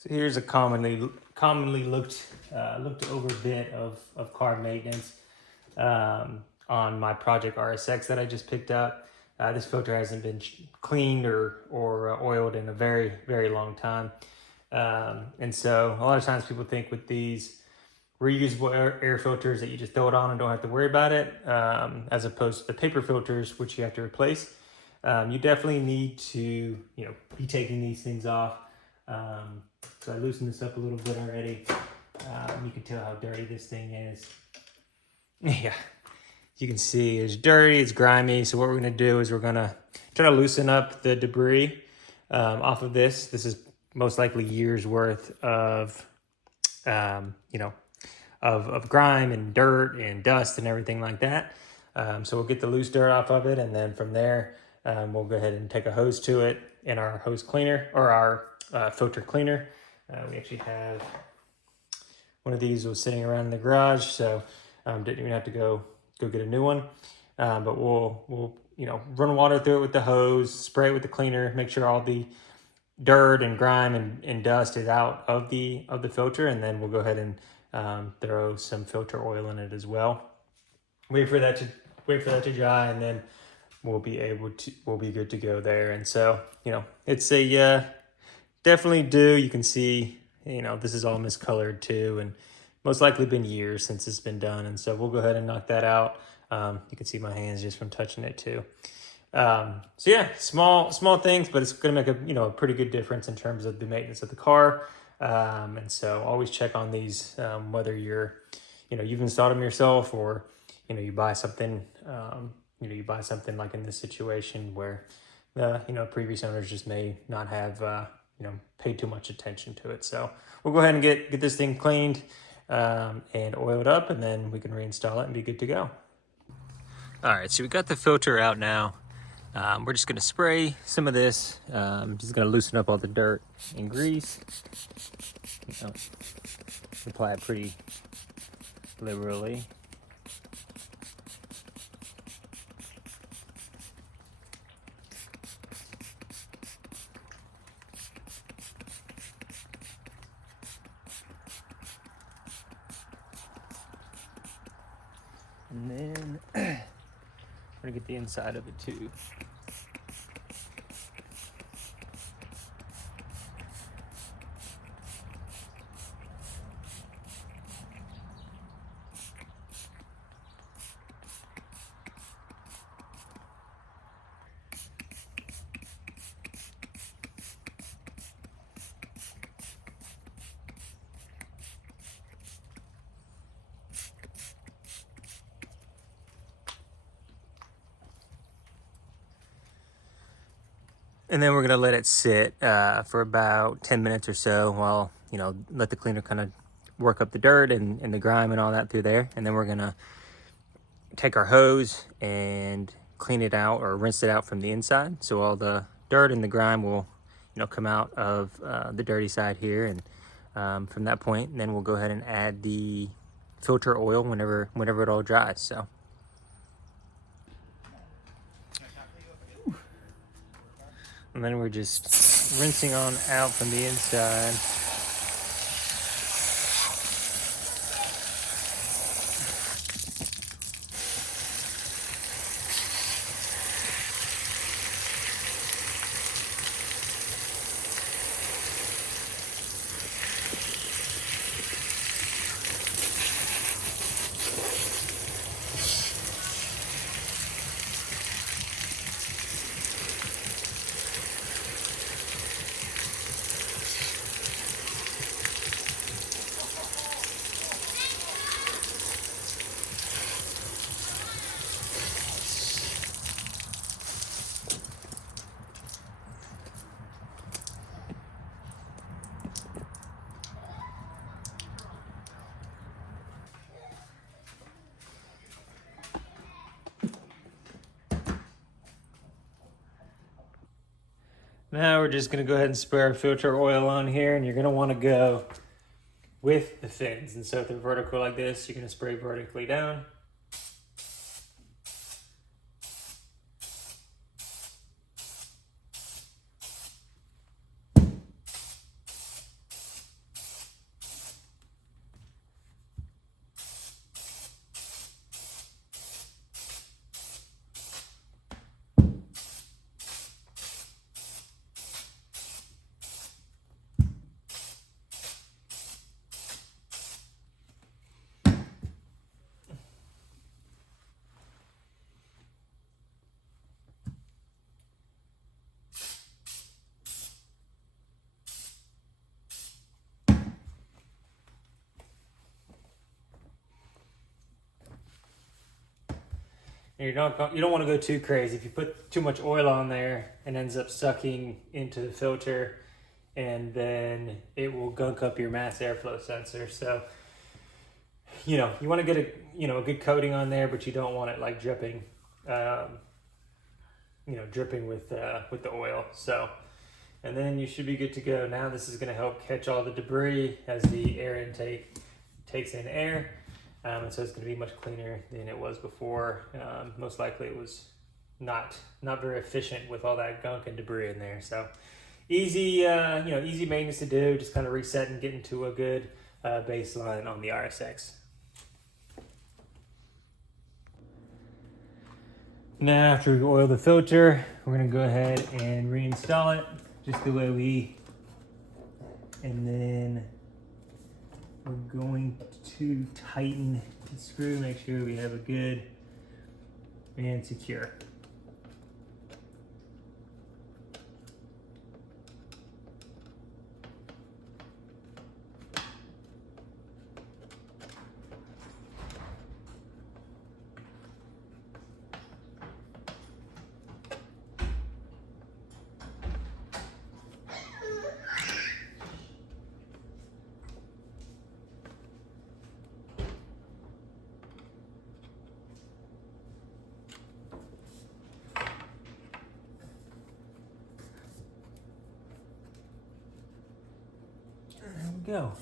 So here's a commonly looked over bit of carb maintenance on my Project RSX that I just picked up. This filter hasn't been cleaned or oiled in a very, very long time. And so a lot of times people think with these reusable air filters that you just throw it on and don't have to worry about it, as opposed to the paper filters, which you have to replace. You definitely need to, be taking these things off. So I loosened this up a little bit already. You can tell how dirty this thing is. Yeah, you can see it's dirty, it's grimy. So what we're gonna do is we're gonna try to loosen up the debris off of this. This is most likely years worth of, of grime and dirt and dust and everything like that. So we'll get the loose dirt off of it, and then from there, we'll go ahead and take a hose to it in our hose cleaner or our filter cleaner. We actually have one of these was sitting around in the garage, so didn't even have to go get a new one. But we'll run water through it with the hose, spray it with the cleaner, make sure all the dirt and grime and dust is out of the filter, and then we'll go ahead and throw some filter oil in it as well. Wait for that to dry, and then we'll be good to go there. And so it's a definitely do. You can see this is all miscolored too, and most likely been years since it's been done. And so we'll go ahead and knock that out. You can see my hands just from touching it too. So yeah, small things, but it's going to make a pretty good difference in terms of the maintenance of the car. And so always check on these, whether you've installed them yourself or you buy something. You buy something like in this situation where the previous owners just may not have paid too much attention to it. So we'll go ahead and get this thing cleaned and oiled up, and then we can reinstall it and be good to go. All right, so we got the filter out now. We're just gonna spray some of this. Just gonna loosen up all the dirt and grease. Apply it pretty liberally. And then we're gonna get the inside of it too. And then we're gonna let it sit for about 10 minutes or so while, let the cleaner kind of work up the dirt and the grime and all that through there. And then we're gonna take our hose and clean it out or rinse it out from the inside. So all the dirt and the grime will, come out of the dirty side here. And from that point, then we'll go ahead and add the filter oil whenever it all dries. So. And then we're just rinsing on out from the inside. Now we're just gonna go ahead and spray our filter oil on here, and you're gonna wanna go with the fins. And so if they're vertical like this, you're gonna spray vertically down. And you don't want to go too crazy. If you put too much oil on there, it ends up sucking into the filter, and then it will gunk up your mass airflow sensor. So, you want to get a good coating on there, but you don't want it like dripping, dripping with the oil. So, and then you should be good to go. Now this is going to help catch all the debris as the air intake takes in air. And so it's going to be much cleaner than it was before. Most likely it was not very efficient with all that gunk and debris in there. So easy, easy maintenance to do. Just kind of reset and get into a good baseline on the RSX. Now after we oil the filter, we're going to go ahead and reinstall it just the way and then we're going to tighten the screw, make sure we have a good and secure. There we go.